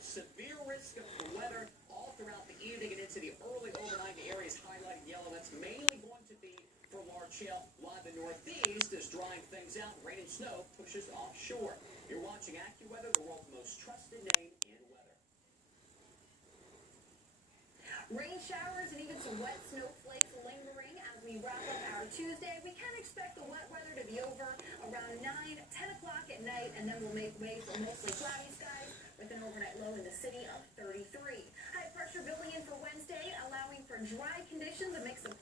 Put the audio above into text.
Severe risk of weather all throughout the evening and into the early overnight. The areas highlighted yellow. That's mainly going to be for large hail, while the northeast is drying things out. Rain and snow pushes offshore. You're watching AccuWeather, the world's most trusted name in weather. Rain showers and even some wet snowflakes lingering as we wrap up our Tuesday. We can expect the wet weather to be over around 9, 10 o'clock at night, and then we'll make way for mostly cloudy skies with an overnight low in the city of 33. High pressure building in for Wednesday, allowing for dry conditions, a mix of